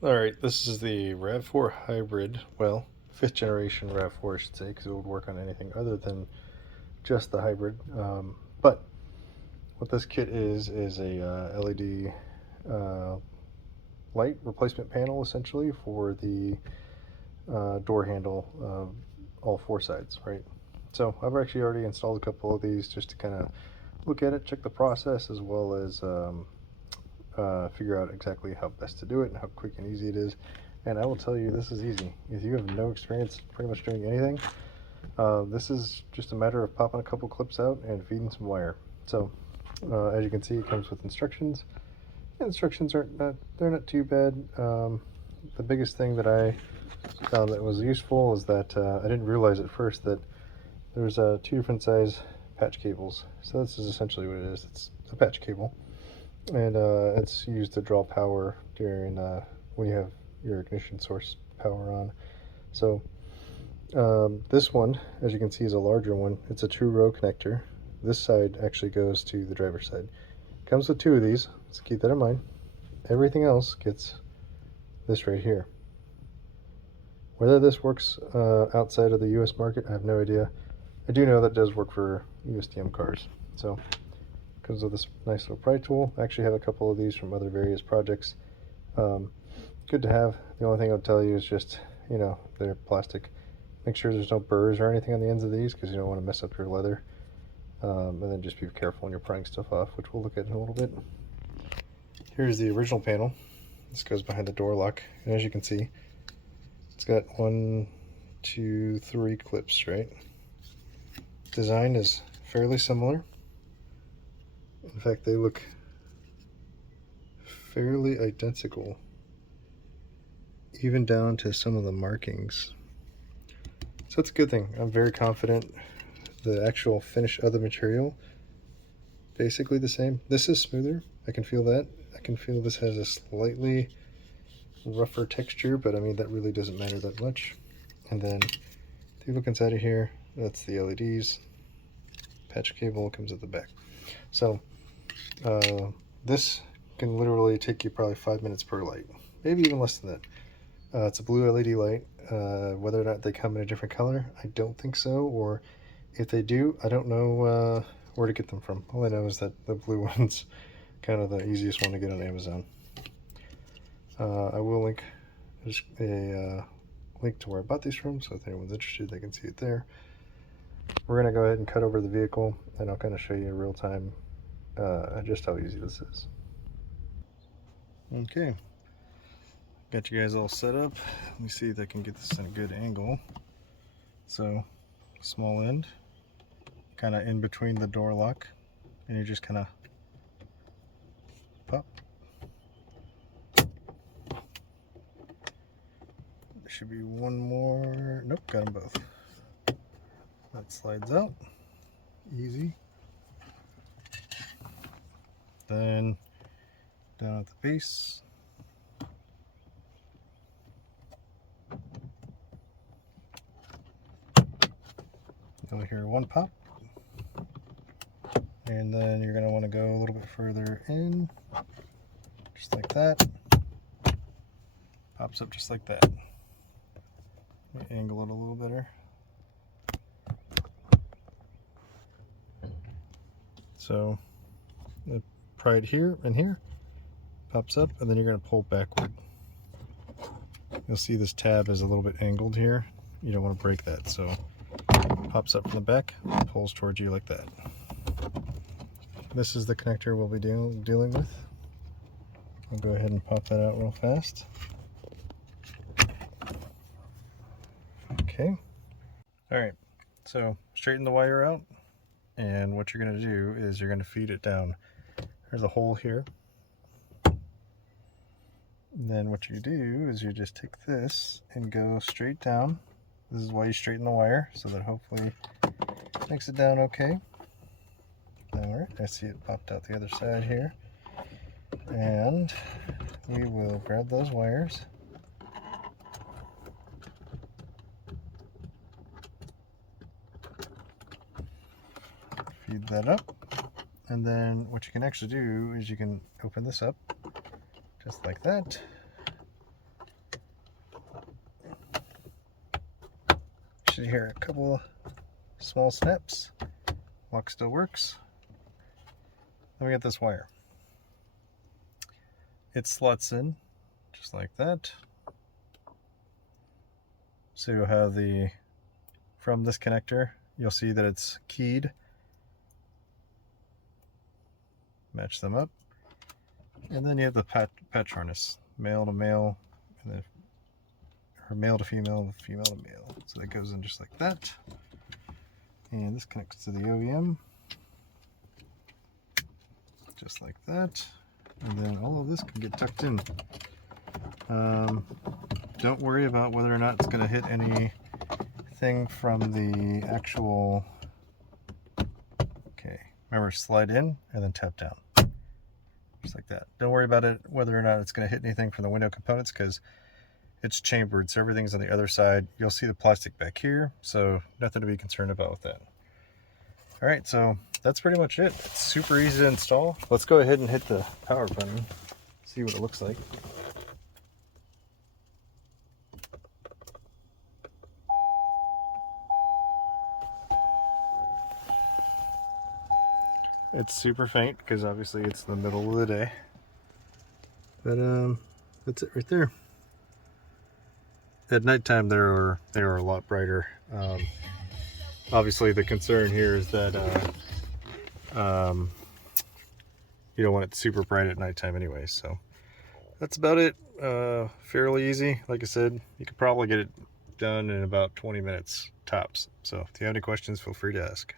Alright, this is the RAV4 hybrid, well, 5th generation RAV4 I should say, because it would work on anything other than just the hybrid. But what this kit is a LED light replacement panel essentially for the door handle of all four sides, right? So I've actually already installed a couple of these just to kind of look at it, check the process, as well as figure out exactly how best to do it and how quick and easy it is. And I will tell you, this is easy. If you have no experience pretty much doing anything, this is just a matter of popping a couple clips out and feeding some wire. So as you can see, it comes with instructions. The instructions they're not too bad. The biggest thing that I found that was useful is that I didn't realize at first that there's two different size patch cables. So this is essentially what it is. It's a patch cable, and it's used to draw power during when you have your ignition source power on. So this one, as you can see, is a larger one. It's a true row connector. This side actually goes to the driver's side. Comes with two of these, so keep that in mind. Everything else gets this right here. Whether this works outside of the US market, I have no idea. I do know that it does work for USDM cars. So comes with this nice little pry tool. I actually have a couple of these from other various projects. Good to have. The only thing I'll tell you is just, they're plastic. Make sure there's no burrs or anything on the ends of these because you don't want to mess up your leather. And then just be careful when you're prying stuff off, which we'll look at in a little bit. Here's the original panel. This goes behind the door lock, and as you can see, it's got 1, 2, 3 clips, right? Design is fairly similar. In fact, they look fairly identical, even down to some of the markings. So it's a good thing. I'm very confident. The actual finish of the material, basically the same. This is smoother. I can feel that. I can feel this has a slightly rougher texture, but I mean, that really doesn't matter that much. And then if you look inside of here, that's the LEDs. Patch cable comes at the back. So this can literally take you probably 5 minutes per light, maybe even less than that. It's a blue LED light. Whether or not they come in a different color, I don't think so, or if they do, I don't know where to get them from. All I know is that the blue one's kind of the easiest one to get on Amazon. I will link a link to where I bought these from, so if anyone's interested, they can see it there. We're going to go ahead and cut over the vehicle, and I'll kind of show you in real time just how easy this is. Okay, got you guys all set up. Let me see if I can get this in a good angle. So, small end, kind of in between the door lock, and you just kind of pop. There should be one more. Nope, got them both. That slides out, easy. Then down at the base. You'll hear one pop. And then you're going to want to go a little bit further in, just like that. Pops up just like that. Let me angle it a little better. So, pry it here and here, pops up, and then you're going to pull backward. You'll see this tab is a little bit angled here. You don't want to break that, so pops up from the back, pulls towards you like that. This is the connector we'll be dealing with. I'll go ahead and pop that out real fast. Okay. All right, so straighten the wire out, and what you're going to do is you're going to feed it down. There's a hole here. And then what you do is you just take this and go straight down. This is why you straighten the wire, so that hopefully it makes it down okay. Alright, I see it popped out the other side here. And we will grab those wires. Feed that up. And then what you can actually do is you can open this up just like that. should hear a couple small snaps. Lock still works. Let me get this wire. It slots in just like that. So you'll have the, from this connector, you'll see that it's keyed. Match them up. And then you have the patch harness, male to male, and then or male to female, female to male. So that goes in just like that. And this connects to the OEM. Just like that. And then all of this can get tucked in. Don't worry about whether or not it's going to hit anything from the actual... Okay, remember, slide in and then tap down. Just like that. Don't worry about it, whether or not it's going to hit anything from the window components, because it's chambered, so everything's on the other side. You'll see the plastic back here, so nothing to be concerned about with that. All right, so that's pretty much it. It's super easy to install. Let's go ahead and hit the power button, see what it looks like. It's super faint because obviously it's the middle of the day. But that's it right there. At nighttime they are a lot brighter. Obviously the concern here is that you don't want it super bright at nighttime anyway. So that's about it. Fairly easy. Like I said, you could probably get it done in about 20 minutes tops. So if you have any questions, feel free to ask.